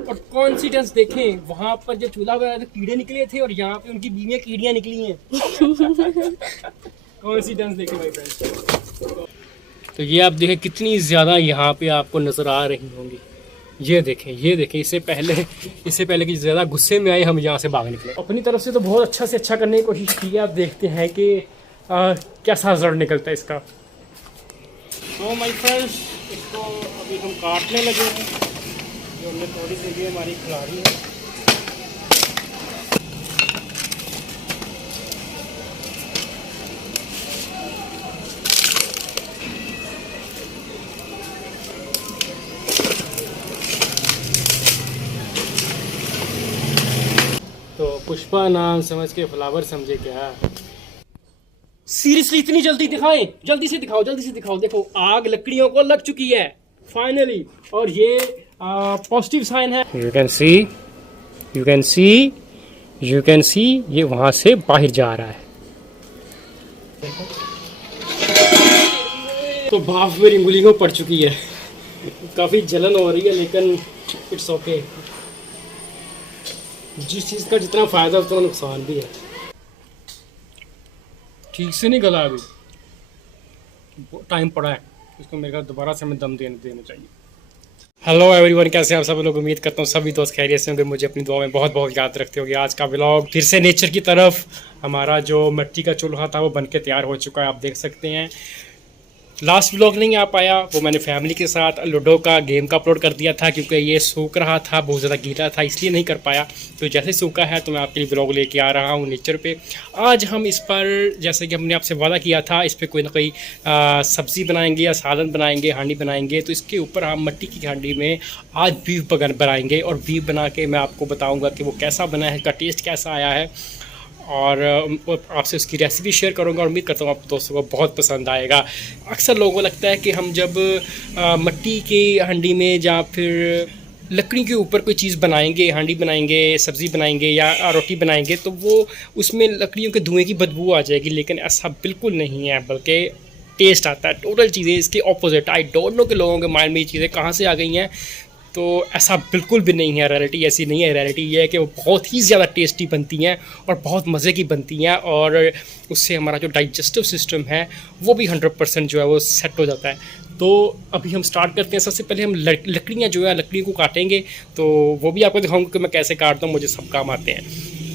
और कॉन्सिडेंस देखें, वहां पर जब चूल्हा बनाया तो कीड़े निकले थे और यहाँ पे उनकी बीवियां कीड़ियां निकली हैं। कॉन्सिडेंस देखें भाई फ्रेंड्स। तो ये आप देखें कितनी ज़्यादा यहाँ पे आपको नज़र आ रही होंगी। ये देखें, ये देखें, इससे पहले कि ज़्यादा गुस्से में आए हम यहाँ से भाग निकले। अपनी तरफ से तो बहुत अच्छा से अच्छा करने की कोशिश की है। आप देखते हैं कि कैसा रिजल्ट निकलता है इसका। तो माय फ्रेंड्स, इसको अभी हम काटने लगे हैं। जो हमने थोड़ी सी भी हमारी खिलाड़ी है। तो पुष्पा नाम समझ के फ्लावर समझे क्या? सीरियसली इतनी जल्दी दिखाएं? जल्दी से दिखाओ, जल्दी से दिखाओ। देखो आग लकड़ियों को लग चुकी है फाइनली, और ये पॉजिटिव साइन है। You can see, you can see, you can see, ये वहां से बाहर जा रहा है। तो भाप मेरी उंगली में पड़ चुकी है, काफी जलन हो रही है, लेकिन इट्स ओके। जिस चीज़ का जितना फ़ायदा उतना नुकसान भी है। ठीक से नहीं गला, अभी टाइम पड़ा है इसको, मेरे ख्याल दोबारा से हमें दम देना चाहिए। हेलो एवरीवन, कैसे हैं आप सब लोग? उम्मीद करता हूँ सभी दोस्त खैरियत से होंगे, मुझे अपनी दुआ में बहुत बहुत याद रखते होंगे। आज का व्लॉग फिर से नेचर की तरफ। हमारा जो मिट्टी का चूल्हा था वो बन के तैयार हो चुका है, आप देख सकते हैं। लास्ट व्लॉग नहीं आ पाया, वो मैंने फैमिली के साथ लूडो का गेम का अपलोड कर दिया था, क्योंकि ये सूख रहा था, बहुत ज़्यादा गीला था, इसलिए नहीं कर पाया। तो जैसे सूखा है तो मैं आपके लिए व्लॉग लेके आ रहा हूँ नेचर पे। आज हम इस पर, जैसे कि हमने आपसे वादा किया था, इस पर कोई ना कोई सब्ज़ी बनाएंगे या सालन बनाएंगे, हांडी बनाएंगे। तो इसके ऊपर हम मिट्टी की हांडी में आज बीफ बनाएंगे, और बीफ बना के मैं आपको बताऊँगा कि वो कैसा बना है, इसका टेस्ट कैसा आया है, और आपसे उसकी रेसिपी शेयर करूंगा। और उम्मीद करता हूँ आप दोस्तों को बहुत पसंद आएगा। अक्सर लोगों को लगता है कि हम जब मिट्टी की हांडी में या फिर लकड़ी के ऊपर कोई चीज़ बनाएंगे, हांडी बनाएंगे, सब्ज़ी बनाएंगे या रोटी बनाएंगे, तो वो उसमें लकड़ियों के धुएं की बदबू आ जाएगी, लेकिन ऐसा बिल्कुल नहीं है, बल्कि टेस्ट आता है। टोटल चीज़ें इसके ऑपोजिट। आई डोंट नो कि लोगों के माइंड में ये चीज़ें कहाँ से आ गई हैं। तो ऐसा बिल्कुल भी नहीं है, रियलिटी ऐसी नहीं है। रियलिटी ये है कि वो बहुत ही ज़्यादा टेस्टी बनती हैं और बहुत मज़े की बनती हैं, और उससे हमारा जो डाइजेस्टिव सिस्टम है वो भी 100% जो है वो सेट हो जाता है। तो अभी हम स्टार्ट करते हैं। सबसे पहले हम लकड़ियाँ जो है, लकड़ी को काटेंगे, तो वो भी आपको दिखाऊंगा कि मैं कैसे काटता हूँ। मुझे सब काम आते हैं,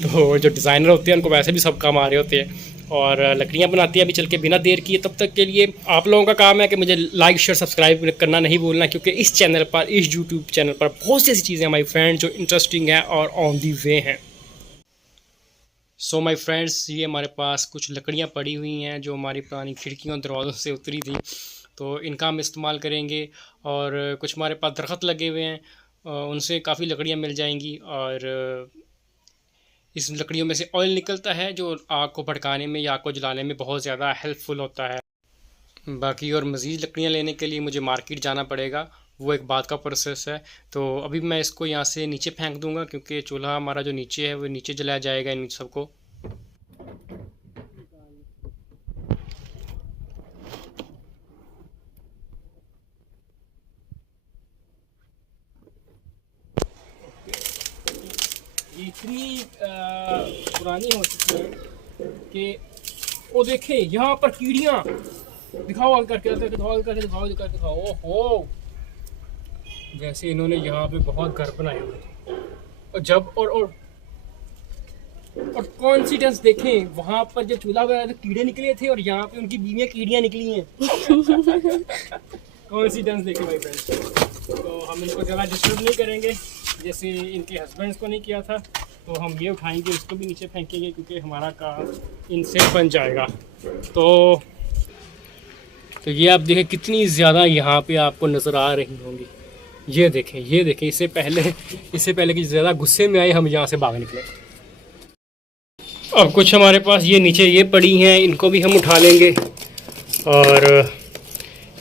तो जो डिज़ाइनर होते हैं उनको वैसे भी सब काम आ रहे होते हैं, और लकड़ियाँ बनाती हैं अभी चल के। बिना देर किए तब तक के लिए आप लोगों का काम है कि मुझे लाइक शेयर सब्सक्राइब करना नहीं भूलना, क्योंकि इस चैनल पर, इस यूट्यूब चैनल पर बहुत सी ऐसी चीज़ें हमारी फ्रेंड जो इंटरेस्टिंग है और ऑन दी वे हैं। सो माय फ्रेंड्स, ये हमारे पास कुछ लकड़ियाँ पड़ी हुई हैं जो हमारी पुरानी खिड़कियों दरवाज़ों से उतरी थी, तो इनका हम इस्तेमाल करेंगे। और कुछ हमारे पास दरख्त लगे हुए हैं, उनसे काफ़ी लकड़ियाँ मिल जाएंगी, और इस लकड़ियों में से ऑयल निकलता है जो आग को भड़काने में या आग को जलाने में बहुत ज़्यादा हेल्पफुल होता है। बाकी और मज़ीद लकड़ियाँ लेने के लिए मुझे मार्केट जाना पड़ेगा, वो एक बात का प्रोसेस है। तो अभी मैं इसको यहाँ से नीचे फेंक दूँगा, क्योंकि चूल्हा हमारा जो नीचे है वो नीचे जलाया जाएगा इन सबको। ये इतनी पुरानी हो चुकी है कि वो देखें यहाँ पर कीड़ियाँ। दिखाओ आगे करके, दिखाओ करके, दिखाओ करके, दिखाओ। ओहो, जैसे इन्होंने यहाँ पे बहुत घर बनाए हुए थे। और जब और कॉन्सिडेंस देखें, वहां पर जब चूल्हा बनाया तो कीड़े निकले थे और यहाँ पे उनकी बीवियां कीड़ियाँ निकली हैं। कॉन्सिडेंस देखें भाई फ्रेंड्स। तो हम इनको ज़्यादा डिस्टर्ब नहीं करेंगे, जैसे इनके हस्बैंड्स को नहीं किया था। तो हम ये उठाएंगे, इसको भी नीचे फेंकेंगे, क्योंकि हमारा काम इनसे बन जाएगा। तो ये आप देखें कितनी ज़्यादा यहाँ पे आपको नज़र आ रही होंगी। ये देखें, ये देखें, इससे पहले कि ज़्यादा गुस्से में आए हम यहाँ से भाग निकले। अब कुछ हमारे पास ये नीचे ये पड़ी हैं, इनको भी हम उठा लेंगे। और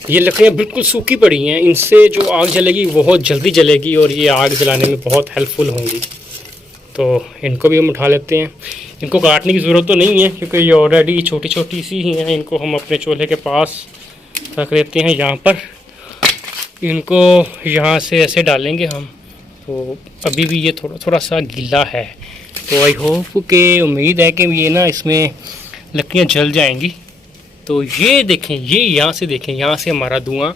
ये लकड़ियाँ बिल्कुल सूखी पड़ी हैं, इनसे जो आग जलेगी बहुत जल्दी जलेगी, और ये आग जलाने में बहुत हेल्पफुल होंगी। तो इनको भी हम उठा लेते हैं। इनको काटने की ज़रूरत तो नहीं है, क्योंकि ये ऑलरेडी छोटी छोटी सी ही हैं। इनको हम अपने चूल्हे के पास रख देते हैं यहाँ पर। इनको यहाँ से ऐसे डालेंगे हम, तो अभी भी ये थोड़ा थोड़ा सा गीला है, तो आई होप कि उम्मीद है कि ये ना इसमें लकड़ियाँ जल जाएंगी। तो ये देखें, ये यहाँ से देखें, यहाँ से हमारा धुआं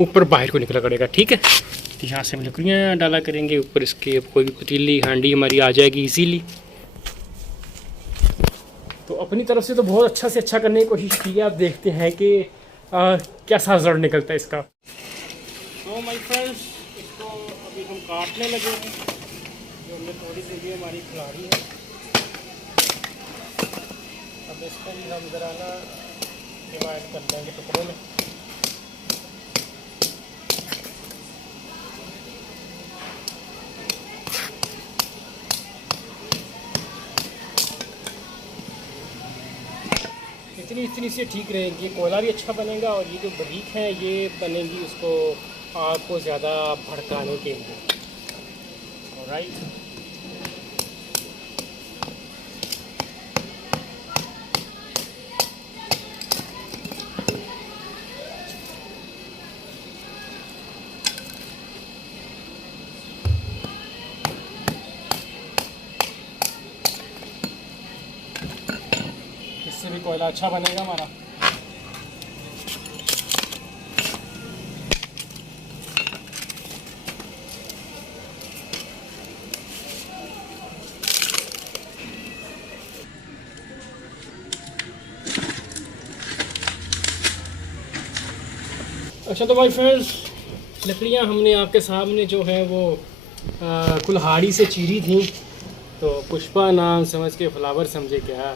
ऊपर बाहर को निकला करेगा। ठीक है, तो यहाँ से हम लकड़ियाँ डाला करेंगे ऊपर, इसके कोई भी पतीली हांडी हमारी आ जाएगी इजीली। तो अपनी तरफ से तो बहुत अच्छा से अच्छा करने की कोशिश की है। आप देखते हैं कि कैसा रिजल्ट निकलता है इसका। तो माय फ्रेंड्स, इसको अभी हम काटने लगे हैं। जो हमने थोड़ी सी भी हमारी खिलाड़ी है, अब इसको भी हम ज़रा ना डिवाइड कर देंगे टुकड़ों में। इतनी से ठीक रहेगी, कोयला भी अच्छा बनेगा और ये जो बारीक है ये बनेगी उसको आग को ज़्यादा भड़काने के लिए। ऑलराइट, इससे भी कोयला अच्छा बनेगा हमारा। अच्छा, तो भाई फ्रेंड्स, लकड़ियाँ हमने आपके सामने जो है वो कुल्हाड़ी से चीरी थी। तो पुष्पा नाम समझ के फ्लावर समझे क्या।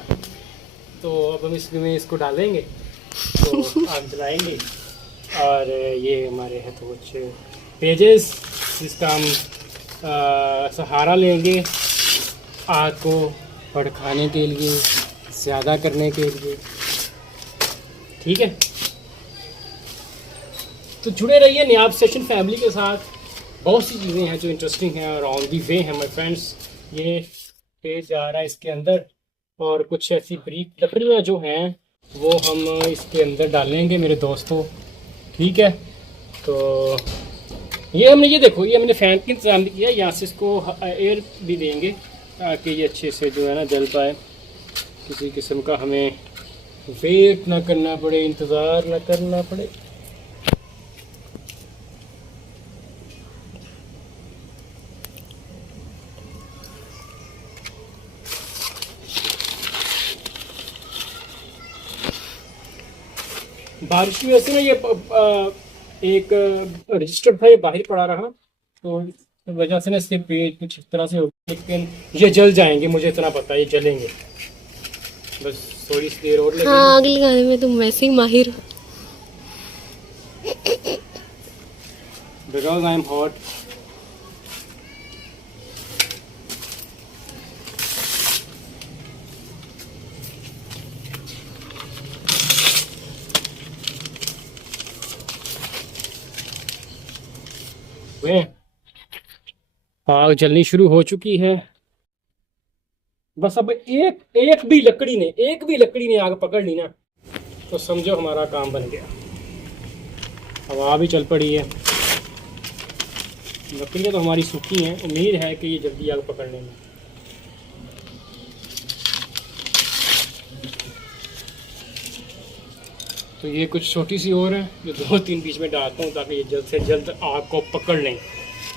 तो अब हम इसमें इसको डालेंगे, तो आग जलाएंगे और ये हमारे हैं तो कुछ पेजेस जिसका हम सहारा लेंगे आग को भड़काने के लिए, ज़्यादा करने के लिए। ठीक है, तो जुड़े रहिए नयाब सेशन फैमिली के साथ। बहुत सी चीज़ें हैं जो इंटरेस्टिंग हैं और ऑन दी वे हैं माय फ्रेंड्स। ये पेज आ रहा है इसके अंदर और कुछ ऐसी ब्रीक लकड़ियाँ जो हैं वो हम इसके अंदर डालेंगे मेरे दोस्तों। ठीक है, तो ये हमने, ये देखो, ये हमने फ़ैन का इंतज़ाम भी किया, यहाँ से इसको एयर भी देंगे ताकि ये अच्छे से जो है ना जल पाए। किसी किस्म का हमें वेट ना करना पड़े, इंतज़ार ना करना पड़े। बारिश की वजह से ना ये एक रजिस्टर था, ये बाहर पड़ा रहा, तो वजह से ना इसके पेज कुछ इस तरह से हो, लेकिन ये जल जाएंगे, मुझे इतना पता है ये जलेंगे। बस थोड़ी सी देर और लगेगी। हाँ, आग लगाने में तुम वैसे ही माहिर हो। Because I am hot. आग जलनी शुरू हो चुकी है। बस अब एक भी लकड़ी ने आग पकड़ ली ना, तो समझो हमारा काम बन गया। हवा भी चल पड़ी है, लकड़ियाँ तो हमारी सूखी हैं। उम्मीद है कि ये जल्दी आग पकड़ लेंगे। तो ये कुछ छोटी सी और है जो 2-3 बीच में डालता हूँ ताकि ये जल्द से जल्द आग को पकड़ लें,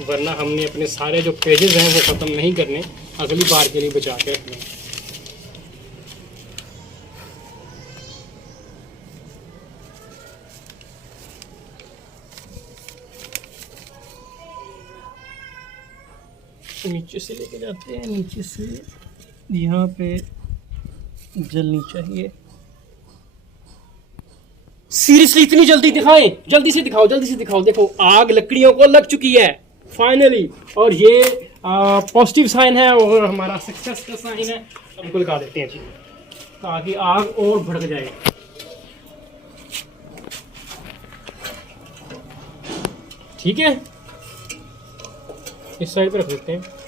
वरना हमने अपने सारे जो पेजेस हैं वो ख़त्म नहीं करने, अगली बार के लिए बचा के रखने। नीचे से लेके जाते हैं, नीचे से यहाँ पे जलनी चाहिए। सीरियसली इतनी जल्दी दिखाएं, जल्दी से दिखाओ, जल्दी से दिखाओ। देखो आग लकड़ियों को लग चुकी है फाइनली, और ये पॉजिटिव साइन है और हमारा सक्सेस का साइन है। अब इनको लगा देते हैं जी ताकि आग और भड़क जाए। ठीक है, इस साइड पे रख देते हैं।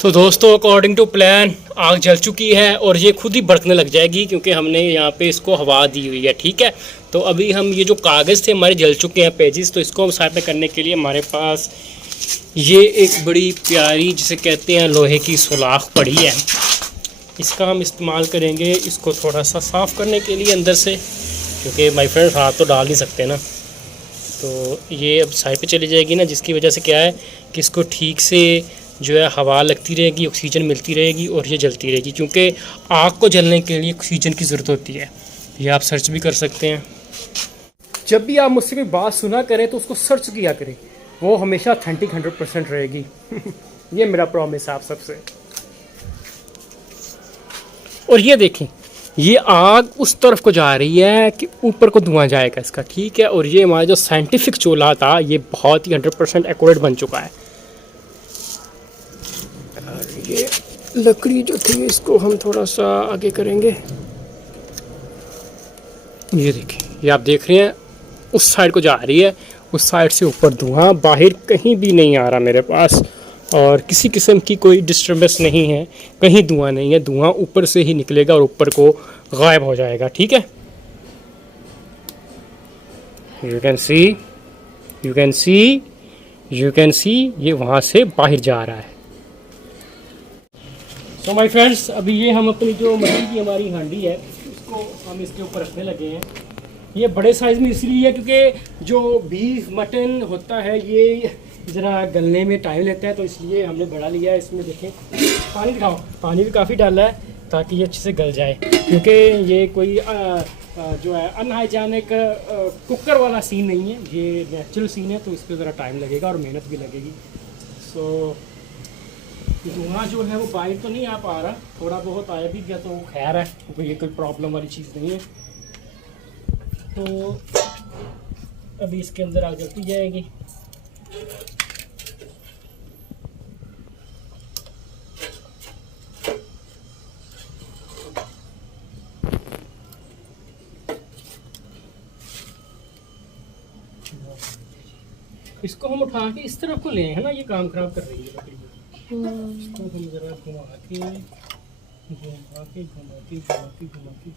तो दोस्तों अकॉर्डिंग टू प्लान आग जल चुकी है और ये खुद ही भड़कने लग जाएगी क्योंकि हमने यहाँ पे इसको हवा दी हुई है, ठीक है। तो अभी हम ये जो कागज़ थे हमारे जल चुके हैं पेजेस, तो इसको हम साइड पे करने के लिए हमारे पास ये एक बड़ी प्यारी जिसे कहते हैं लोहे की सुलाख पड़ी है। इसका हम इस्तेमाल करेंगे इसको थोड़ा सा साफ़ करने के लिए अंदर से, क्योंकि माय फ्रेंड हाथ तो डाल नहीं सकते ना। तो ये अब साइड पे चली जाएगी ना, जिसकी वजह से क्या है कि इसको ठीक से जो है हवा लगती रहेगी, ऑक्सीजन मिलती रहेगी और ये जलती रहेगी, क्योंकि आग को जलने के लिए ऑक्सीजन की ज़रूरत होती है। ये आप सर्च भी कर सकते हैं। जब भी आप मुझसे कोई बात सुना करें तो उसको सर्च किया करें, वो हमेशा ऑथेंटिक 100% रहेगी। ये मेरा प्रॉमिस है आप सबसे। और ये देखें, ये आग उस तरफ को जा रही है कि ऊपर को धुआं जाएगा इसका, ठीक है। और ये हमारा जो साइंटिफिक चूल्हा था ये बहुत ही 100% एक्यूरेट बन चुका है। और ये लकड़ी जो थी इसको हम थोड़ा सा आगे करेंगे। ये देखिए, ये आप देख रहे हैं उस साइड को जा रही है, उस साइड से ऊपर धुआं, बाहर कहीं भी नहीं आ रहा मेरे पास, और किसी किस्म की कोई डिस्टर्बेंस नहीं है, कहीं धुआं नहीं है। धुआं ऊपर से ही निकलेगा और ऊपर को गायब हो जाएगा, ठीक है। You can see, you can see, you can see, ये वहाँ से बाहर जा रहा है। सो माय फ्रेंड्स, अभी ये हम अपनी जो मटन की हमारी हांडी है उसको हम इसके ऊपर रखने लगे हैं। ये बड़े साइज़ में इसलिए है क्योंकि जो बीफ मटन होता है ये ज़रा गलने में टाइम लेता है, तो इसलिए हमने बड़ा लिया है। इसमें देखें, पानी दिखाओ, पानी भी काफ़ी डाला है ताकि ये अच्छे से गल जाए, क्योंकि ये कोई जो है अनहाइजेनिक कुकर वाला सीन नहीं है, ये नेचुरल सीन है, तो इस पर ज़रा टाइम लगेगा और मेहनत भी लगेगी। सो धुआं जो है वो बाहर तो नहीं आ पा रहा, थोड़ा बहुत आया भी गया तो खैर है, क्योंकि ये कोई प्रॉब्लम वाली चीज़ नहीं है। तो अभी इसके अंदर आग जलती जाएगी। इसको हम उठा के इस तरफ को ले हैं ना, ये काम खराब कर रही है लकड़ी। इसको हम जरा घुमा के घुमा के घुमा के घुमा के घुमा के,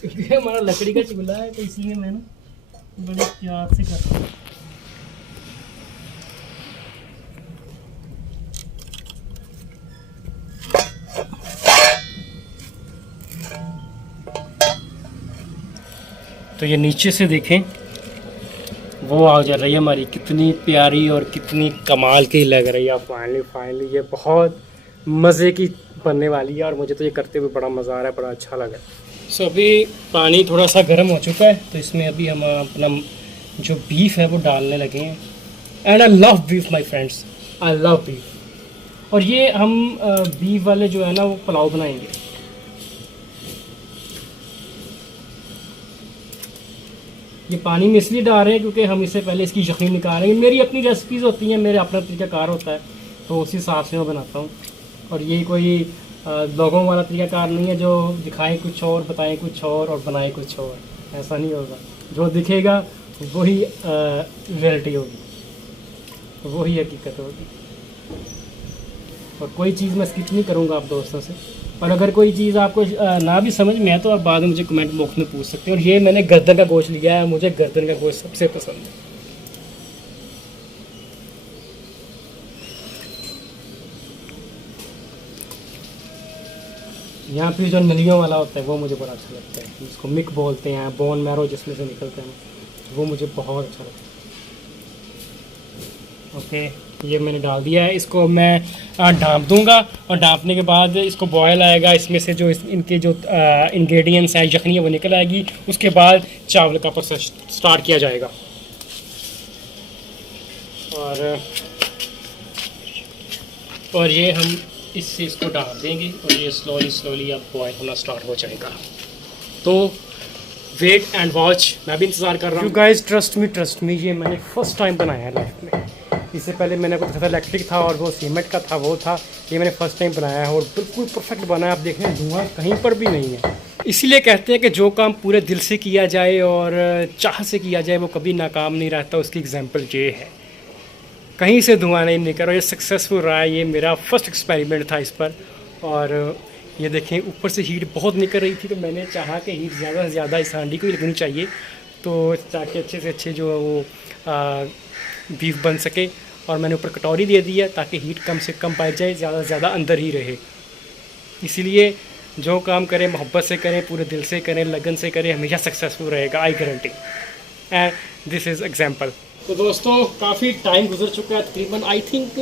क्योंकि हमारा लकड़ी का चूल्हा है तो इसलिए मैं ना बड़े प्यार से कर रहा हूँ। तो ये नीचे से देखें वो आग जल रही है हमारी, कितनी प्यारी और कितनी कमाल की लग रही है। फाइनली ये बहुत मज़े की बनने वाली है और मुझे तो ये करते हुए बड़ा मज़ा आ रहा है, बड़ा अच्छा लगा। सो अभी पानी थोड़ा सा गर्म हो चुका है, तो इसमें अभी हम अपना जो बीफ है वो डालने लगे हैं। And I love beef my friends, I love beef. और ये हम बीफ वाले जो है ना वो पुलाव बनाएंगे। ये पानी में इसलिए डाल रहे हैं क्योंकि हम इससे पहले इसकी यखनी निकाल रहे हैं। मेरी अपनी रेसिपीज़ होती हैं, मेरे अपना तरीक़ाकार होता है, तो उसी हिसाब से मैं बनाता हूँ। और ये कोई लोगों वाला तरीक़ाकार नहीं है जो दिखाएं कुछ और, बताएं कुछ और बनाएं कुछ और, ऐसा नहीं होगा। जो दिखेगा वही रियलिटी होगी, वही हकीकत होगी। और कोई चीज़ मैं स्किप नहीं करूँगा आप दोस्तों से। और अगर कोई चीज़ आपको ना भी समझ में है तो आप बाद में मुझे कमेंट बॉक्स में पूछ सकते हैं। और ये मैंने गर्दन का गोश्त लिया है, मुझे गर्दन का गोश्त सबसे पसंद है। यहाँ पे जो नलियों वाला होता है वो मुझे बड़ा अच्छा लगता है, इसको मिक बोलते हैं, बोन मैरो जिसमें से निकलते हैं, वो मुझे बहुत अच्छा लगता है। ओके, ये मैंने डाल दिया है, इसको मैं ढाँप दूंगा और ढाँपने के बाद इसको बॉयल आएगा, इसमें से जो इनके जो इंग्रेडिएंट्स हैं, यखनी है वो निकल आएगी। उसके बाद चावल का प्रोसेस स्टार्ट किया जाएगा। और ये हम इससे इसको डाल देंगे और ये स्लोली अब बॉयल होना स्टार्ट हो जाएगा। तो वेट एंड वॉच, मैं भी इंतज़ार कर रहा हूँ। यू गाइस ट्रस्ट मी, ये मैंने फर्स्ट टाइम बनाया है लाइफ में। इससे पहले मैंने कुछ था इलेक्ट्रिक था और वो सीमेंट का था, वो था। ये मैंने फर्स्ट टाइम बनाया है और बिल्कुल परफेक्ट बना है। आप देख रहे हैं धुआं कहीं पर भी नहीं है। इसीलिए कहते हैं कि जो काम पूरे दिल से किया जाए और चाह से किया जाए वो कभी नाकाम नहीं रहता। उसकी एग्जांपल ये है, कहीं से धुआं नहीं निकल, और ये सक्सेसफुल रहा है। ये मेरा फर्स्ट एक्सपेरिमेंट था इस पर। और ये देखें ऊपर से हीट बहुत निकल रही थी, तो मैंने चाहा कि हीट ज़्यादा से ज़्यादा इस हांडी को ही लगनी चाहिए, तो ताकि अच्छे से अच्छे जो है वो बीफ बन सके। और मैंने ऊपर कटोरी दे दी है ताकि हीट कम से कम पाई जाए, ज़्यादा से ज़्यादा अंदर ही रहे। इसीलिए जो काम करें मोहब्बत से करें, पूरे दिल से करें, लगन से करें, हमेशा सक्सेसफुल रहेगा, I guarantee. And this is example. तो दोस्तों काफ़ी टाइम गुजर चुका है, तकरीबन आई थिंक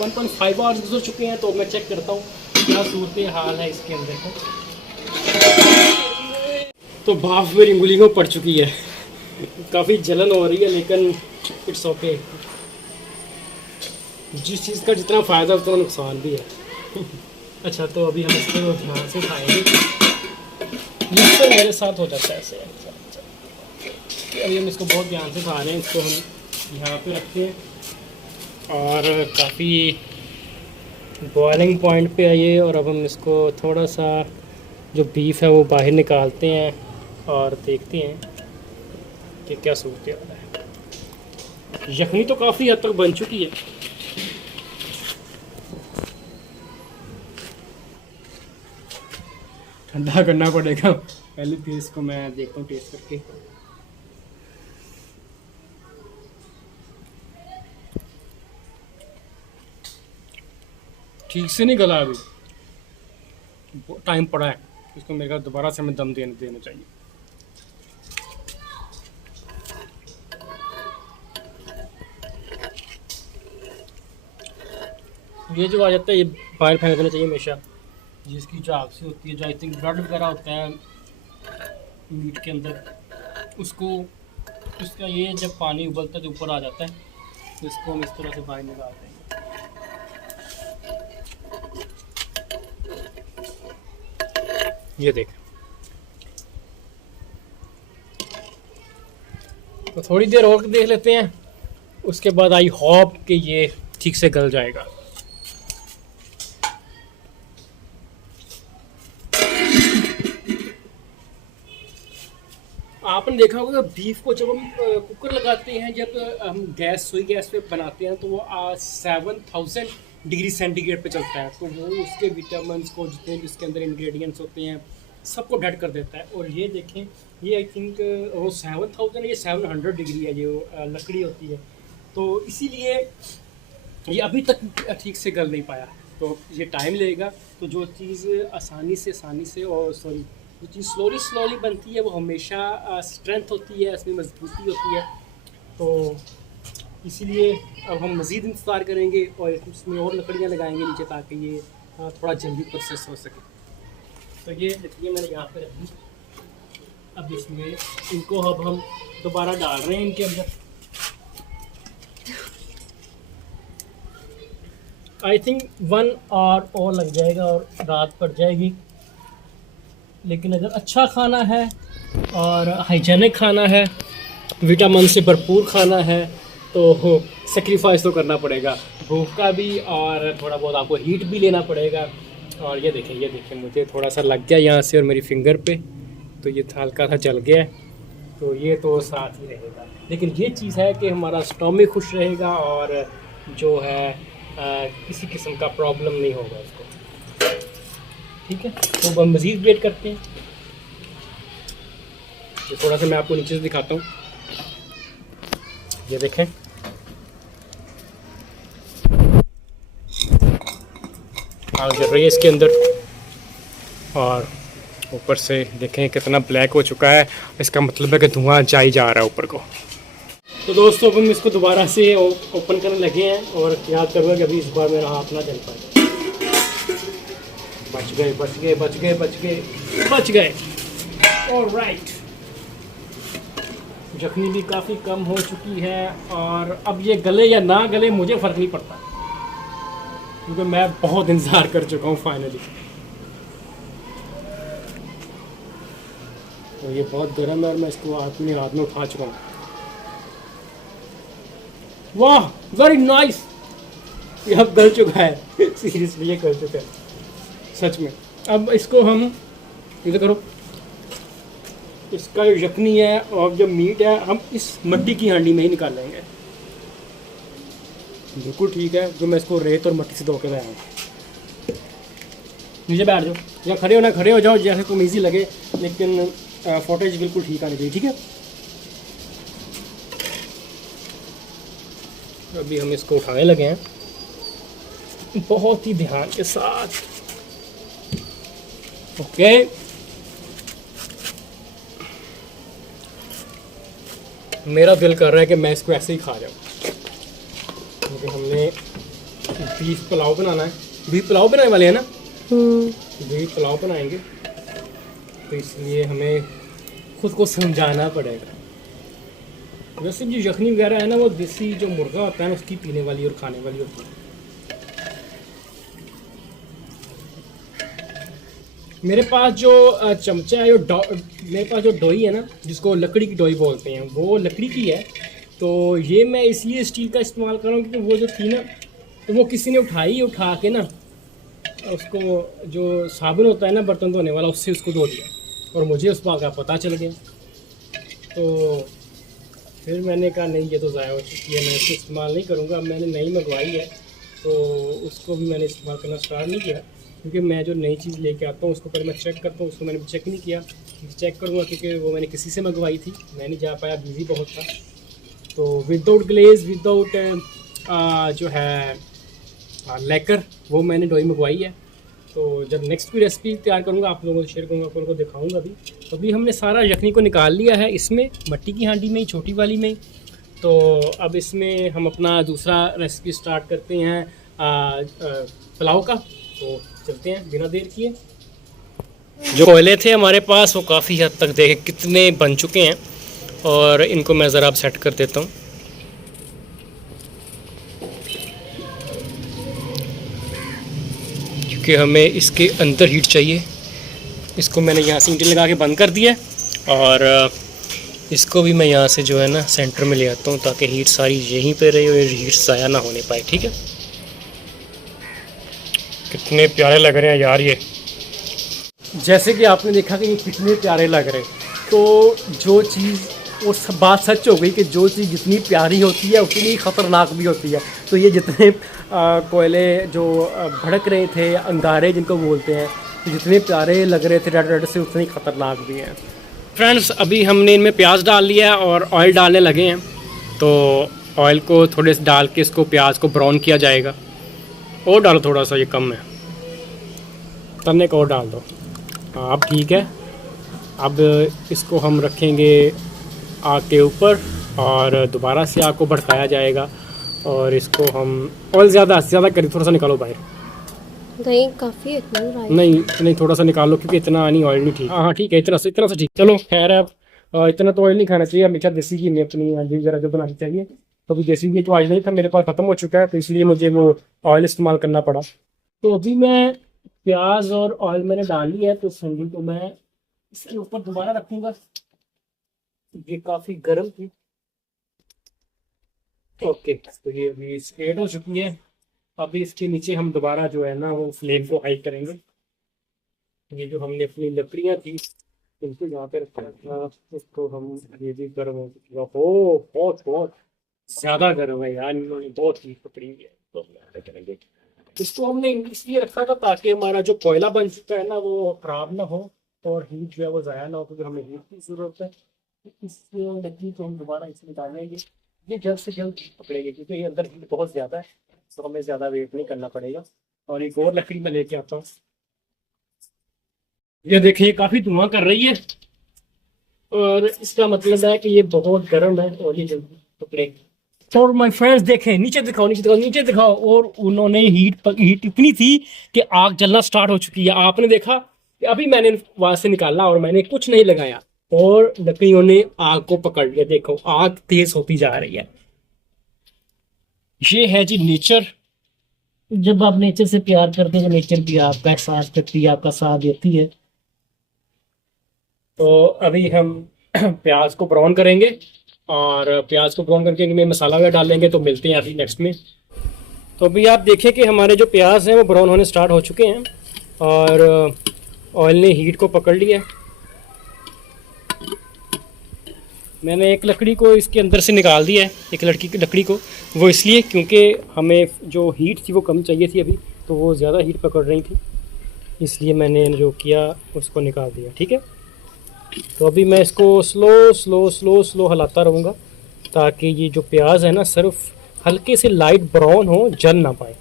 1.5 आवर्स गुजर चुके हैं। तो मैं चेक करता हूँ क्या सूरत हाल है इसके अंदर का। तो भाप मेरी उंगलियों में पड़ चुकी है, काफ़ी जलन हो रही है, लेकिन इट्स ओके। जिस चीज़ का जितना फ़ायदा उतना नुकसान भी है। अच्छा, तो अभी हम इसको ध्यान से खाएंगे। मिक्सर मेरे साथ हो जाता है ऐसे। अच्छा, अभी हम इसको बहुत ध्यान से खा रहे हैं। इसको हम यहाँ पे रखते हैं और काफ़ी बॉइलिंग पॉइंट पे है ये। और अब हम इसको थोड़ा सा जो बीफ है वो बाहर निकालते हैं और देखते हैं कि क्या सूरत हाल है। यखनी तो काफ़ी हद तक बन चुकी है। ठंडा करना पड़ेगा पहले, फिर इसको मैं देखता हूँ टेस्ट करके। ठीक से नहीं गला, अभी टाइम पड़ा है। इसको मेरे ख्याल दोबारा से हमें दम देना चाहिए। ये जो आ जाता है ये बाहर फेंक देना चाहिए हमेशा। जिसकी जो आपसी होती है, जो आई थिंक ब्लड वगैरह होता है मीट के अंदर, उसको उसका ये जब पानी उबलता है तो ऊपर आ जाता है, तो इसको हम इस तरह से बाहर निकालते हैं। ये देख, तो थोड़ी देर और देख लेते हैं, उसके बाद आई होप कि ये ठीक से गल जाएगा। आपने देखा होगा बीफ को जब हम कुकर लगाते हैं, जब हम सुई गैस पे बनाते हैं, तो वो 7000 डिग्री सेंटीग्रेड पे चलता है। तो वो उसके विटामिन्स को, जितने भी इसके अंदर इंग्रेडिएंट्स होते हैं, सबको डेड कर देता है। और ये देखें, ये आई थिंक वो 7000, ये 700 डिग्री है जो लकड़ी होती है। तो इसीलिए ये अभी तक ठीक से गल नहीं पाया। तो ये टाइम लगेगा। तो जो चीज़ आसानी से और जो चीज़ स्लोली बनती है वो हमेशा स्ट्रेंथ होती है, इसमें मजबूती होती है। तो इसीलिए अब हम मज़ीद इंतज़ार करेंगे और इसमें और लकड़ियाँ लगाएंगे नीचे, ताकि ये थोड़ा जल्दी प्रोसेस हो सके। तो ये देखिए मैंने यहाँ पे रखी। अब इसमें इनको अब हम दोबारा डाल रहे हैं इनके अंदर। आई थिंक 1 आवर और लग जाएगा और रात पड़ जाएगी। लेकिन अगर अच्छा खाना है और हाइजेनिक खाना है, विटामिन से भरपूर खाना है, तो सेक्रीफाइस तो करना पड़ेगा, भूख का भी और थोड़ा बहुत आपको हीट भी लेना पड़ेगा। और ये देखें मुझे थोड़ा सा लग गया यहाँ से और मेरी फिंगर पे, तो ये हल्का सा जल गया है। तो ये तो साथ ही रहेगा, लेकिन ये चीज़ है कि हमारा स्टोमक खुश रहेगा और जो है किसी किस्म का प्रॉब्लम नहीं होगा इसको। ठीक है, तो हम मज़ीद वेट करते हैं। ये थोड़ा सा मैं आपको नीचे से दिखाता हूँ। ये देखें, आग जल रही है इसके अंदर और ऊपर से देखें कितना ब्लैक हो चुका है। इसका मतलब है कि धुआं जा रहा है ऊपर को। तो दोस्तों अब हम इसको दोबारा से ओपन करने लगे हैं और याद करूँगा कि अभी इस बार मेरा हाथ ना जल पाए। बच गए। ऑलराइट, जख्मी भी काफ़ी कम हो चुकी है और अब ये गले या ना गले मुझे फ़र्क नहीं पड़ता, क्योंकि मैं बहुत इंतज़ार कर चुका हूँ फाइनली। तो ये बहुत गर्म है और मैं इसको अपने हाथ में उठा चुका हूँ। वाह वेरी नाइस। ये अब गल चुका है सीरियसली ये गल चुका है सच में। अब इसको हम इधर करो, इसका जो यखनी है और जो मीट है हम इस मट्टी की हांडी में ही निकाल लेंगे। बिल्कुल ठीक है, जो मैं इसको रेत और मट्टी से धो के लाया हूँ। नीचे बैठ जाओ या खड़े हो जाओ जैसे तुम इजी लगे, लेकिन फुटेज बिल्कुल ठीक आनी चाहिए, ठीक है। अभी हम इसको उठाने लगे हैं बहुत ही ध्यान के साथ। ओके मेरा दिल कर रहा है कि मैं इसको ऐसे ही खा जाऊँ, क्योंकि हमने बीफ पुलाव बनाना है। बीफ पुलाव बनाने वाले हैं ना, बीफ पुलाव बनाएंगे, तो इसलिए हमें खुद को समझाना पड़ेगा। वैसे जो यखनी वगैरह है ना, वो देसी जो मुर्गा होता है ना उसकी पीने वाली और खाने वाली होती है। मेरे पास जो चमचा है, मेरे पास जो डोई है ना, जिसको लकड़ी की डोई बोलते हैं, वो लकड़ी की है। तो ये मैं इसलिए स्टील का इस्तेमाल कर रहा हूँ क्योंकि वो जो थी ना, तो वो किसी ने उठा के ना उसको, जो साबुन होता है ना बर्तन धोने वाला, उससे उसको धो दिया और मुझे उस बात का पता चल गया। तो फिर मैंने कहा नहीं, ये तो ज़ाया हो चुकी है, मैं इसको इस्तेमाल नहीं करूँगा। अब मैंने नई मंगवाई है तो उसको भी मैंने इस्तेमाल करना स्टार्ट नहीं किया, क्योंकि मैं जो नई चीज़ लेके आता हूँ उसको पहले मैं चेक करता हूँ। उसको मैंने चेक नहीं किया, चेक करूँगा क्योंकि वो मैंने किसी से मंगवाई थी, मैं नहीं जा पाया, बिज़ी बहुत था। तो विदाउट ग्लेज, विदाउट जो है लेकर, वो मैंने डोई मंगवाई है। तो जब नेक्स्ट कोई रेसिपी तैयार करूँगा आप लोगों को शेयर करूँगा, आप लोगों को दिखाऊँगा भी। तो अभी हमने सारा यखनी को निकाल लिया है इसमें, मट्टी की हांडी में ही, छोटी वाली में ही। तो अब इसमें हम अपना दूसरा रेसिपी स्टार्ट करते हैं पुलाव का। तो चलते हैं बिना देर किए। जो कोयले थे हमारे पास वो काफ़ी हद तक देखे कितने बन चुके हैं, और इनको मैं ज़रा अब सेट कर देता हूँ। क्योंकि हमें इसके अंदर हीट चाहिए। इसको मैंने यहाँ से ईंटें लगा के बंद कर दिया है, और इसको भी मैं यहाँ से जो है ना सेंटर में ले आता हूँ, ताकि हीट सारी यहीं पे रहे और हीट ज़ाया ना होने पाए, ठीक है। कितने प्यारे लग रहे हैं यार ये, जैसे कि आपने देखा कि ये कितने प्यारे लग रहे हैं। तो जो चीज़, वो सब बात सच हो गई कि जो चीज़ जितनी प्यारी होती है उतनी ख़तरनाक भी होती है। तो ये जितने कोयले जो भड़क रहे थे, अंगारे जिनको बोलते हैं, तो जितने प्यारे लग रहे थे रेड रेड से, उतने ही ख़तरनाक भी हैं। फ्रेंड्स अभी हमने इनमें प्याज डाल लिया है और ऑयल डालने लगे हैं। तो ऑयल को थोड़े से डाल के इसको, प्याज को ब्राउन किया जाएगा। और डालो थोड़ा सा, ये कम है, तन्ने को और डाल दो। हाँ अब ठीक है। अब इसको हम रखेंगे आग के ऊपर और दोबारा से आग को भड़काया जाएगा। और इसको हम ऑयल ज़्यादा से ज़्यादा करें, थोड़ा सा निकालो बाहर। नहीं काफ़ी इतना नहीं थोड़ा सा निकालो, क्योंकि इतना नहीं ऑयल नहीं ठीक। हाँ ठीक है, इतना सा ठीक। चलो खैर है, अब इतना तो ऑयल नहीं खाना चाहिए हमेशा। देसी घी में अपनी हांडी वगैरह जो बनानी चाहिए। तो अभी देसी घी तो आज नहीं था मेरे पास, ख़त्म हो चुका है, तो इसलिए मुझे वो ऑयल इस्तेमाल करना पड़ा। तो अभी मैं प्याज और ऑयल मैंने डाल लिया है, तो इस हांडी को मैं इसके ऊपर दोबारा रखूँगा। ये काफ़ी गर्म थी। ओके तो ये अभी स्प्रेड हो चुकी है। अभी इसके नीचे हम दोबारा जो है ना वो फ्लेम को हाई करेंगे। ये जो हमने अपनी लकड़ियाँ थी इनको यहाँ पे रखा था, इसको हम, ये भी गर्म हो चुकी है। हो बहुत बहुत ज़्यादा गर्म है यार, इन्होंने बहुत ही पकड़ी हुई है। तो हम करेंगे, इसको हमने इसलिए रखा था ताकि हमारा जो कोयला बन चुका है ना वो ख़राब ना हो और हीट जो है वो ज़ाया ना हो, क्योंकि हमें हीट की ज़रूरत है। इस लकड़ी को हम दोबारा इसमें डालेंगे, ये जल्द से जल्द पकड़ेगी, क्योंकि ये अंदर हीट बहुत ज़्यादा है, तो हमें ज़्यादा वेट नहीं करना पड़ेगा। और एक और लकड़ी मैं लेके आता हूँ। ये देखिए काफ़ी धुआं कर रही है, और इसका मतलब है कि ये बहुत गर्म है और ये जल्दी पकड़ेगी। और माय फ्रेंड्स देखें, नीचे दिखाओ, नीचे दिखाओ, नीचे दिखाओ। और उन्होंने हीट इतनी थी कि आग जलना स्टार्ट हो चुकी है। आपने देखा कि अभी मैंने वहां से निकाला और मैंने कुछ नहीं लगाया और लकड़ियों ने आग को पकड़ लिया। देखो आग तेज होती जा रही है। ये है जी नेचर। जब आप नेचर से प्यार करते हैं, नेचर भी आपका एहसास करती है, आपका साथ देती है। तो अभी हम प्याज को ब्राउन करेंगे और प्याज को ब्राउन करके इनमें मसाला वगैरह डाल लेंगे। तो मिलते हैं अभी नेक्स्ट में। तो अभी आप देखें कि हमारे जो प्याज हैं वो ब्राउन होने स्टार्ट हो चुके हैं और ऑयल ने हीट को पकड़ लिया है। मैंने एक लकड़ी को इसके अंदर से निकाल दिया है, एक लकड़ी को, वो इसलिए क्योंकि हमें जो हीट थी वो कम चाहिए थी अभी, तो वो ज़्यादा हीट पकड़ रही थी, इसलिए मैंने जो किया उसको निकाल दिया। ठीक है, तो अभी मैं इसको स्लो स्लो स्लो स्लो हिलाता रहूँगा ताकि ये जो प्याज है ना सिर्फ हल्के से लाइट ब्राउन हो, जल ना पाए,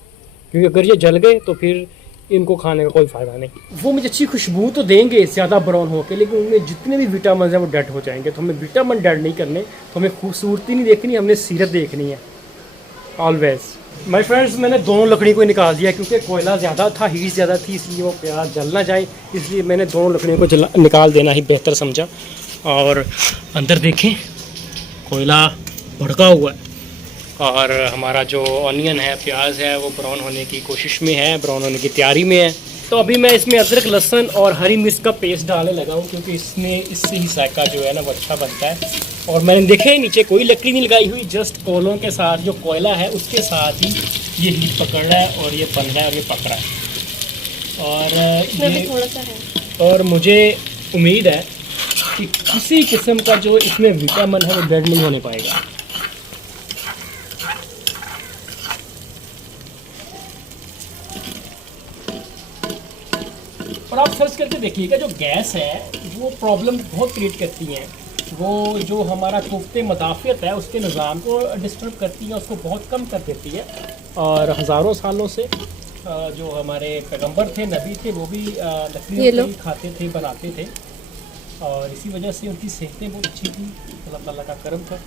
क्योंकि अगर ये जल गए तो फिर इनको खाने का कोई फ़ायदा नहीं। वो मुझे अच्छी खुशबू तो देंगे ज़्यादा ब्राउन होकर, लेकिन उनमें जितने भी विटामिन हैं वो डेड हो जाएंगे। तो हमें विटामिन डेड नहीं करने, तो हमें खूबसूरती नहीं देखनी, हमने सीरत देखनी है ऑलवेज। माय फ्रेंड्स, मैंने दोनों लकड़ी को निकाल दिया क्योंकि कोयला ज़्यादा था, हीट ज़्यादा थी, इसलिए वो प्याज जल ना जाए, इसलिए मैंने दोनों लकड़ियों को निकाल देना ही बेहतर समझा। और अंदर देखें कोयला भड़का हुआ है और हमारा जो ऑनियन है, प्याज है, वो ब्राउन होने की कोशिश में है, ब्राउन होने की तैयारी में है। तो अभी मैं इसमें अदरक, लहसुन और हरी मिर्च का पेस्ट डालने लगा हूँ क्योंकि इससे ही जायका जो है ना वो अच्छा बनता है। और मैंने देखे नीचे कोई लकड़ी नहीं लगाई हुई, जस्ट कोलों के साथ जो कोयला है उसके साथ ही ये हीट पकड़ रहा है और ये बन रहा है और ये पक रहा है। और इसमें भी थोड़ा सा है। और मुझे उम्मीद है कि किसी किस्म का जो इसमें विटामिन है वो डेड नहीं होने पाएगा। और आप सर्च करके देखिएगा, जो गैस है वो प्रॉब्लम बहुत क्रिएट करती हैं, वो जो हमारा कोफ्ते मदाफ़ियत है उसके निज़ाम को डिस्टर्ब करती है, उसको बहुत कम कर देती है। और हज़ारों सालों से जो हमारे पैगंबर थे, नबी थे, वो भी लकड़ियों से खाते थे, बनाते थे, और इसी वजह से उनकी सेहतें बहुत अच्छी थी, अल्लाह ताला का करम था।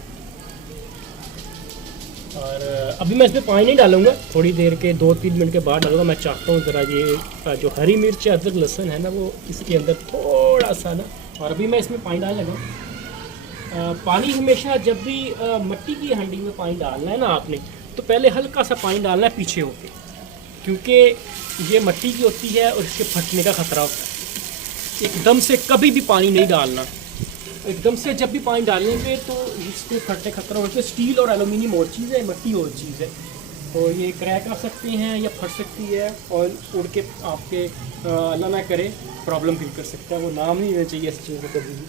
और अभी मैं इसमें पानी नहीं डालूंगा, थोड़ी देर के 2-3 मिनट के बाद डालूंगा। मैं चाहता हूँ ज़रा ये जो हरी मिर्च है, अदरक, लहसुन है ना, वो इसके अंदर थोड़ा सा ना। और अभी मैं इसमें पानी डालने लगा। पानी हमेशा जब भी मिट्टी की हांडी में पानी डालना है ना आपने, तो पहले हल्का सा पानी डालना है पीछे होके, क्योंकि ये मिट्टी की होती है और इसके फटने का ख़तरा होता है। एकदम से कभी भी पानी नहीं डालना, एकदम से जब भी पानी डालेंगे तो इसके फटने खतरा होते हैं। स्टील और एलुमिनियम और चीज़ है, मिट्टी और चीज़ है, तो ये क्रैक आ सकती हैं या फट सकती है और उड़ के आपके अल्लाह ना करे प्रॉब्लम फील कर सकता है। वो नाम नहीं लेना चाहिए इस चीज़ को कभी भी।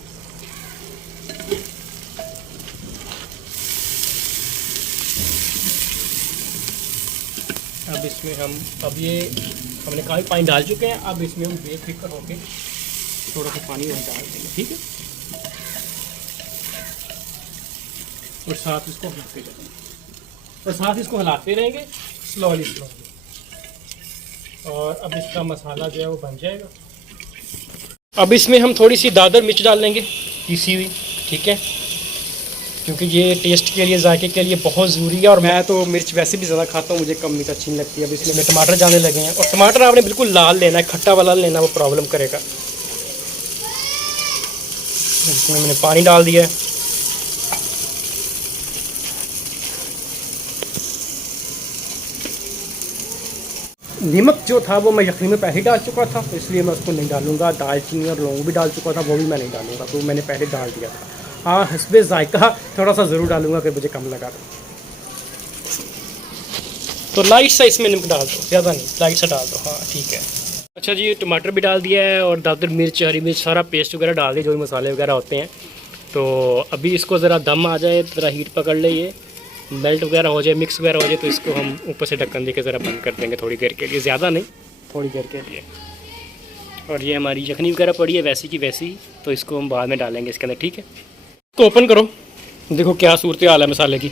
अब इसमें अब ये हमने काफ़ी पानी डाल चुके हैं, अब इसमें हम बेफिक्र होके थोड़ा सा पानी हम डाल देंगे। ठीक है, और साथ इसको हिलाते जाएंगे और साथ इसको हिलाते रहेंगे स्लोली। और अब इसका मसाला जो है वो बन जाएगा। अब इसमें हम थोड़ी सी दादर मिर्च डाल लेंगे, पीसी हुई। ठीक है, क्योंकि ये टेस्ट के लिए, जायके के लिए बहुत ज़रूरी है। और मैं तो मिर्च वैसे भी ज़्यादा खाता हूँ, मुझे कम मिर्च अच्छी नहीं लगती। अब इसमें टमाटर जाने लगे हैं, और टमाटर आपने बिल्कुल लाल लेना है, खट्टा वाला लेना, वो प्रॉब्लम करेगा। इसमें मैंने पानी डाल दिया है। नमक जो था वो मैं यखनी में पहले डाल चुका था, इसलिए मैं उसको नहीं डालूंगा। दालचीनी और लौंग भी डाल चुका था, वो भी मैं नहीं डालूंगा, तो मैंने पहले डाल दिया था। हाँ, हस्बे जायका थोड़ा सा ज़रूर डालूंगा कि मुझे कम लगा। तो लाइट सा इसमें नमक डाल दो, ज़्यादा नहीं, लाइट सा डाल दो। हाँ ठीक है। अच्छा जी, टमाटर भी डाल दिया है और दादर मिर्च, हरी मिर्च, सारा पेस्ट वगैरह डाल दिया, जो भी मसाले वगैरह होते हैं। तो अभी इसको ज़रा दम आ जाए, ज़रा हीट पकड़ ले, ये मेल्ट वगैरह हो जाए, मिक्स वगैरह हो जाए, तो इसको हम ऊपर से ढक्कन दे के ज़रा बंद कर देंगे थोड़ी देर के लिए, ज़्यादा नहीं, थोड़ी देर के लिए। और ये हमारी यखनी वगैरह पड़ी है वैसी की वैसी, तो इसको हम बाद में डालेंगे इसके अंदर। ठीक है, तो ओपन करो, देखो क्या सूरत हाल है मसाले की।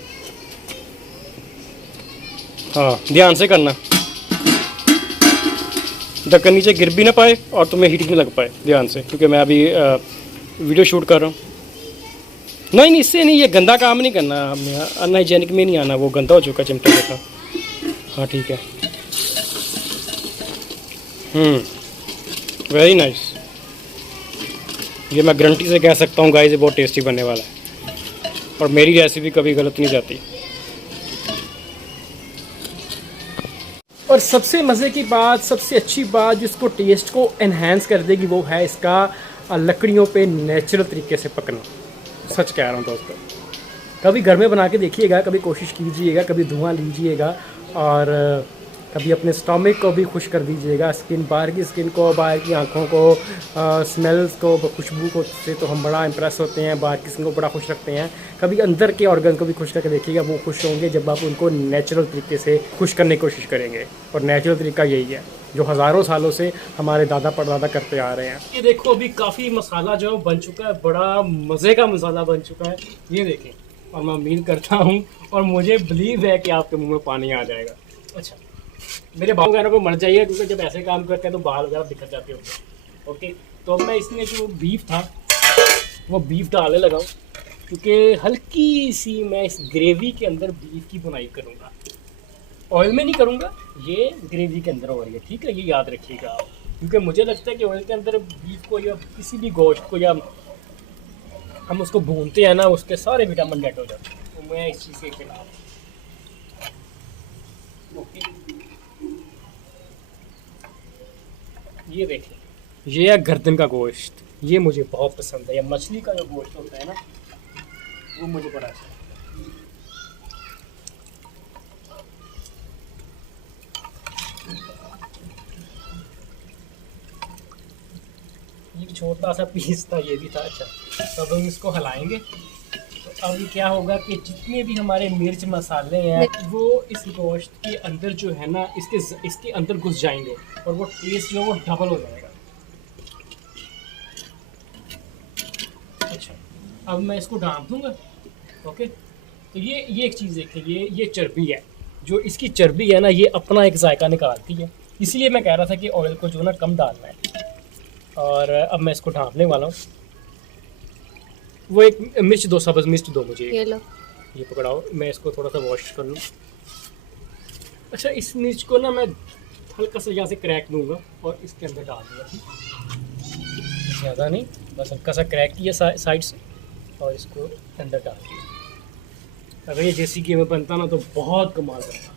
हाँ, ध्यान से करना, ढक्कन नीचे गिर भी ना पाए और तुम्हें हीट भी लग पाए, ध्यान से, क्योंकि मैं अभी वीडियो शूट कर रहा हूँ। नहीं, इससे नहीं, ये गंदा काम नहीं करना हमने, अनहाइजेनिक में नहीं आना, वो गंदा हो चुका चिमटे का। हाँ ठीक है, वेरी नाइस। ये मैं गारंटी से कह सकता हूँ गाइस, ये बहुत टेस्टी बनने वाला है, और मेरी रेसिपी कभी गलत नहीं जाती। और सबसे मज़े की बात, सबसे अच्छी बात जिसको टेस्ट को एनहांस कर देगी, वो है इसका लकड़ियों पे नेचुरल तरीके से पकना। सच कह रहा हूँ दोस्तों, कभी घर में बना के देखिएगा, कभी कोशिश कीजिएगा, कभी धुआं लीजिएगा और कभी अपने स्टमक को भी खुश कर दीजिएगा। स्किन, बाहर की स्किन को, बाहर की आँखों को, स्मेल्स को, खुशबू को से तो हम बड़ा इंप्रेस होते हैं, बाहर की स्किन को बड़ा खुश रखते हैं। कभी अंदर के ऑर्गन को भी खुश करके देखिएगा, वो खुश होंगे जब आप उनको नेचुरल तरीके से खुश करने की कोशिश करेंगे। और नेचुरल तरीका यही है जो हज़ारों सालों से हमारे दादा परदादा करते आ रहे हैं। ये देखो अभी काफ़ी मसाला जो बन चुका है, बड़ा मज़े का मसाला बन चुका है, ये देखें। और मैं उम्मीद करता हूँ और मुझे बिलीव है कि आपके मुंह में पानी आ जाएगा। अच्छा, मेरे बाल वगैरह को मर जाइए क्योंकि जब ऐसे काम करते हैं तो बाल वगैरह दिखत जाते होते हैं। ओके, तो अब मैं इसमें जो बीफ था वो बीफ डालने लगा हूँ, क्योंकि हल्की सी मैं इस ग्रेवी के अंदर बीफ की बुनाई करूँगा। ऑयल में नहीं करूँगा, ये ग्रेवी के अंदर हो रही है, ठीक है, ये याद रखिएगा आप। क्योंकि मुझे लगता है कि ऑयल के अंदर बीफ को या किसी भी गोश्त को या हम उसको भूनते हैं ना, उसके सारे विटामिन डेट हो जाते हैं। तो मैं इस चीज़ के खिलाफ। ओके, ये देखें, ये है गर्दन का गोश्त, ये मुझे बहुत पसंद है। या मछली का जो गोश्त होता है ना, वो मुझे बड़ा अच्छा लगता है। ये छोटा सा पीस था, ये भी था। अच्छा, तो अब हम इसको हिलाएंगे। तो अब क्या होगा कि जितने भी हमारे मिर्च मसाले हैं वो इस गोश्त के अंदर जो है ना, इसके अंदर घुस जाएंगे और वो टेस्ट जो है वो डबल हो जाएगा। अच्छा, अब मैं इसको ढाँप दूंगा। ओके, तो ये एक चीज़ देखें, ये चर्बी है, जो इसकी चर्बी है ना, ये अपना एक जायका निकालती है। इसलिए मैं कह रहा था कि ऑयल को जो ना कम डालना है। और अब मैं इसको ढाँपने वाला हूँ। वो एक मिर्च दो, सब्ज़ मिर्च दो मुझे, ये लो। ये पकड़ाओ, मैं इसको थोड़ा सा वॉश कर लूँ। अच्छा, इस मिर्च को ना मैं हल्का सा यहाँ से क्रैक दूंगा और इसके अंदर डाल दूँगा, ज़्यादा नहीं, बस हल्का सा क्रैक किया साइड से और इसको अंदर डाल दिया। अगर ये देसी घी में बनता ना तो बहुत कमाल बनता।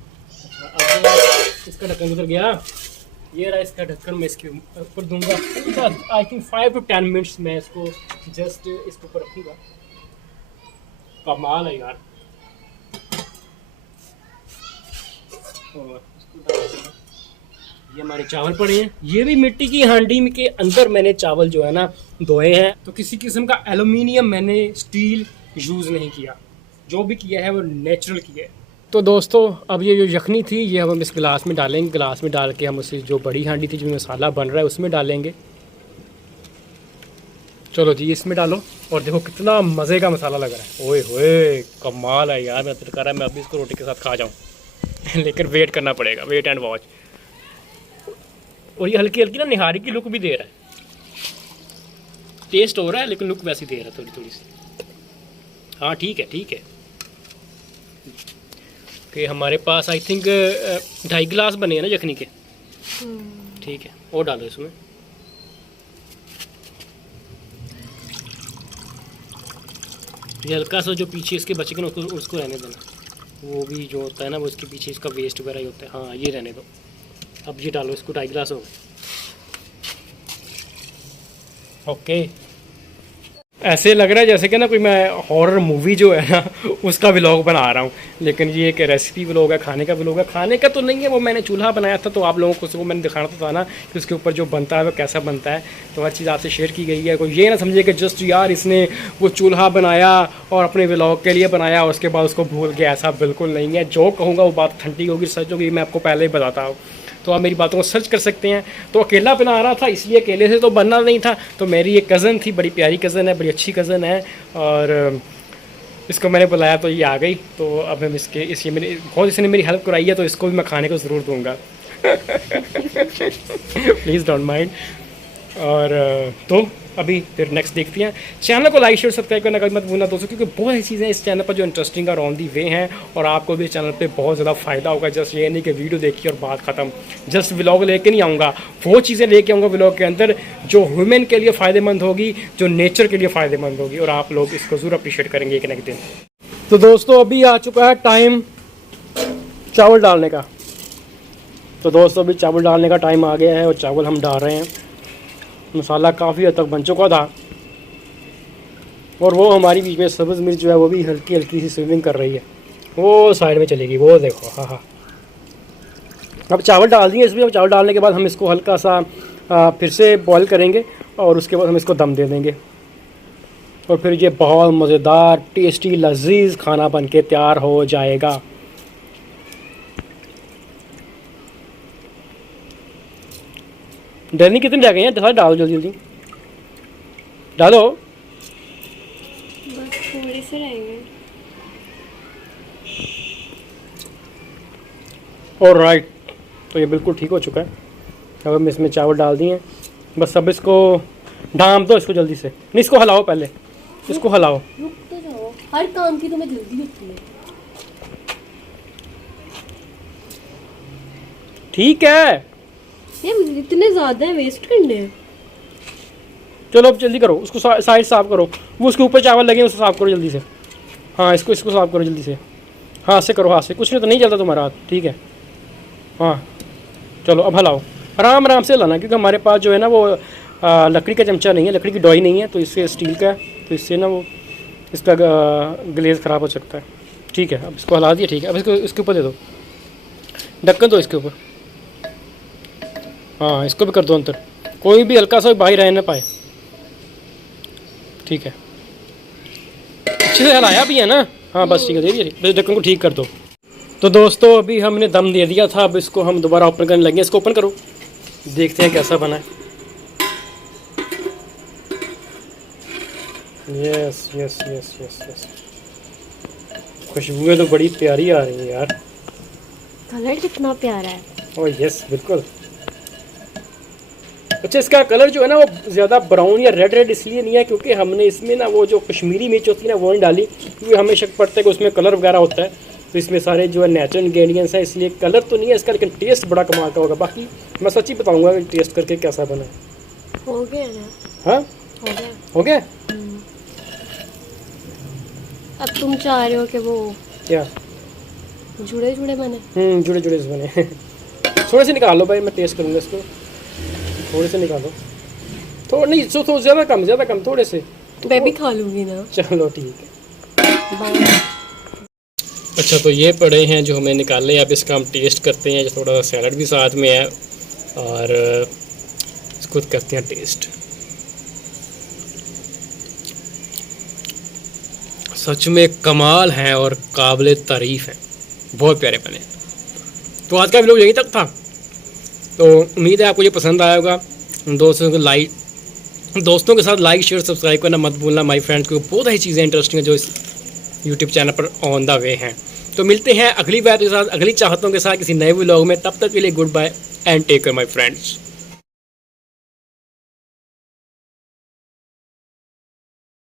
अच्छा, अब इसका ढक्कन उधर गया, ये रहा इसका ढक्कन, मैं इसके ऊपर दूंगा। आई थिंक 5 to 10 मिनट्स मैं इसको जस्ट इसके ऊपर रखूँगा। कमाल है यार। और इसको डाल दूंगा। ये हमारे चावल पड़े हैं, ये भी मिट्टी की हांडी के अंदर मैंने चावल जो है ना धोए हैं। तो किसी किस्म का एल्युमिनियम, मैंने स्टील यूज़ नहीं किया, जो भी किया है वो नेचुरल किया है। तो दोस्तों, अब ये जो यखनी थी ये हम इस गिलास में डालेंगे। गिलास में डाल के हम उसे जो बड़ी हांडी थी जो मसाला बन रहा है उसमें डालेंगे। चलो जी, इसमें डालो और देखो कितना मज़े का मसाला लग रहा है। ओए होए, कमाल है यार। मैं तो कह रहा है मैं अभी इसको रोटी के साथ खा जाऊँ लेकिन वेट करना पड़ेगा, वेट एंड वॉच। और ये हल्की हल्की ना निहारी की लुक भी दे रहा है। टेस्ट हो रहा है लेकिन लुक वैसी दे रहा है थोड़ी थोड़ी सी। हाँ ठीक है, ठीक है। कि हमारे पास आई थिंक 2.5 गिलास बने हैं ना यखनी के। ठीक है, और डालो इसमें। ये हल्का सा जो पीछे इसके बचेगा ना उसको रहने देना, वो भी जो होता है ना वो इसके पीछे इसका वेस्ट वगैरह ही होता है। हाँ, ये रहने दो। अब ये डालो, इसको 2.5 गिलास हो गए। ओके, ऐसे लग रहा है जैसे कि ना कोई मैं हॉरर मूवी जो है ना उसका व्लॉग बना रहा हूँ, लेकिन ये एक रेसिपी व्लॉग है, खाने का व्लॉग है। खाने का तो नहीं है, वो मैंने चूल्हा बनाया था तो आप लोगों को वो मैंने दिखाना तो था ना कि उसके ऊपर जो बनता है वो कैसा बनता है। तो हर चीज़ आपसे शेयर की गई है। कोई ये ना समझे कि जस्ट यार इसने वो चूल्हा बनाया और अपने व्लॉग के लिए बनाया उसके बाद उसको भूल गया, ऐसा बिल्कुल नहीं है। जो कहूँगा वो बात ठंडी होगी, सच होगी, मैं आपको पहले ही बताता हूँ। तो आप मेरी बातों को सर्च कर सकते हैं। तो अकेला बना रहा था, इसलिए अकेले से तो बनना नहीं था। तो मेरी एक कज़न थी, बड़ी प्यारी कज़न है, बड़ी अच्छी कज़न है, और इसको मैंने बुलाया तो ये आ गई। तो अब हम इसकी मेरी बहुत इसने मेरी हेल्प कराई है, तो इसको भी मैं खाने को ज़रूर दूँगा प्लीज़ डोंट माइंड। और तो अभी फिर नेक्स्ट देखते हैं। चैनल को लाइक शेयर सब्सक्राइब करना कभी मत भूलना दोस्तों, क्योंकि बहुत ऐसी चीज़ें इस चैनल पर जो इंटरेस्टिंग और ऑन दी वे हैं और आपको भी चैनल पे बहुत ज़्यादा फ़ायदा होगा। जस्ट ये नहीं कि वीडियो देखिए और बात ख़त्म, जस्ट व्लॉग लेके नहीं आऊँगा, वो चीज़ें लेके आऊँगा व्लॉग के अंदर जो ह्यूमन के लिए फ़ायदेमंद होगी, जो नेचर के लिए फ़ायदेमंद होगी, और आप लोग इसको ज़रूर अप्रिशिएट करेंगे एक न एक दिन। तो दोस्तों, अभी आ चुका है टाइम चावल डालने का। तो दोस्तों, अभी चावल डालने का टाइम आ गया है और चावल हम डाल रहे हैं। मसाला काफ़ी हद तक बन चुका था और वो हमारी बीच में सब्ज़ मिर्च जो है वो भी हल्की हल्की सी स्विमिंग कर रही है, वो साइड में चलेगी, वो देखो। हाँ हाँ, अब चावल डाल दिए इसमें। अब चावल डालने के बाद हम इसको हल्का सा फिर से बॉईल करेंगे और उसके बाद हम इसको दम दे देंगे और फिर ये बहुत मज़ेदार टेस्टी लजीज खाना बन के तैयार हो जाएगा। डरनी कितनी रह गई हैं? सारे डालो, जल्दी जल्दी डालो। बस थोड़े से रहेंगे। और राइट, तो ये बिल्कुल ठीक हो चुका है। अब हम इसमें चावल डाल दिए हैं, बस अब इसको ढाँप दो इसको जल्दी से। नहीं, इसको हिलाओ पहले, इसको हिलाओ। रुक तो जाओ, हर काम की तुम्हें जल्दी होती है। ठीक है, ये इतने ज़्यादा है, वेस्ट करने हैं। चलो अब जल्दी करो, उसको साइड साफ करो। वो उसके ऊपर चावल लगे उसको साफ करो जल्दी से। हाँ, इसको साफ करो जल्दी से। हाथ से करो, हाथ से। कुछ नहीं तो नहीं चलता तुम्हारा हाथ, ठीक है। हाँ चलो अब हिलाओ, आराम आराम से हिलाना, क्योंकि हमारे पास जो है ना वो लकड़ी का चमचा नहीं है, लकड़ी की डोई नहीं है, तो इससे स्टील का है, तो इससे ना वो इसका ग्लेज ख़राब हो सकता है। ठीक है, अब इसको हिला दिया, ठीक है। अब इसको इसके ऊपर दे दो, ढक्कन दो इसके ऊपर। हाँ, इसको भी कर दो अंदर, कोई भी हल्का सा बाहर रह ना पाए। ठीक है, अच्छे से हिलाया भी है ना? हाँ बस ठीक है, दे दिया। ढक्कन को ठीक कर दो। तो दोस्तों अभी हमने दम दे दिया था, अब इसको हम दोबारा ओपन करने लगे। इसको ओपन करो, देखते हैं कैसा बना है। Yes yes yes yes yes, खुशबुएं तो बड़ी प्यारी आ रही है यार। कलर कितना प्यारा है। ओह यस, बिल्कुल। अच्छा, इसका कलर जो है ना वो ज़्यादा ब्राउन या रेड इसलिए नहीं है क्योंकि हमने इसमें ना वो जो कश्मीरी मिर्च होती है ना वो नहीं डाली, क्योंकि हमें शक पड़ता है कि उसमें कलर वगैरह होता है, तो इसमें सारे जो है नेचुरल इंग्रेडिएंट्स हैं, इसलिए कलर तो नहीं है इसका, लेकिन टेस्ट बड़ा कमाल का होगा। बाकी मैं सच्ची बताऊंगा कि टेस्ट करके कैसा बना है। हो गया ना? हाँ हो गया। हो गया। अब तुम चाह रहे हो कि वो क्या जुड़े जुड़े बने? जुड़े जुड़े से बने। थोड़े से निकाल लो भाई, मैं टेस्ट करूँगा इसको। थोड़े से निकालो, थोड़ा नहीं, तो ज़्यादा कम, थोड़े से। मैं भी खा लूँगी ना। चलो ठीक है। बाय। अच्छा, तो ये पड़े हैं जो हमें निकाले। अब इसका हम टेस्ट करते हैं। थोड़ा सा सैलड भी साथ में है और इसको करते हैं टेस्ट। सच में कमाल है और काबिल तारीफ़ है, बहुत प्यारे बने। तो आज का वीडियो यहीं तक था, तो उम्मीद है आपको ये पसंद आया होगा। दोस्तों के साथ लाइक शेयर सब्सक्राइब करना मत भूलना माय फ्रेंड्स, को बहुत ही चीज़ें इंटरेस्टिंग हैं जो इस यूट्यूब चैनल पर ऑन द वे हैं। तो मिलते हैं अगली बार के साथ, अगली चाहतों के साथ किसी नए व्लॉग में। तब तक के लिए good bye and take care my friends.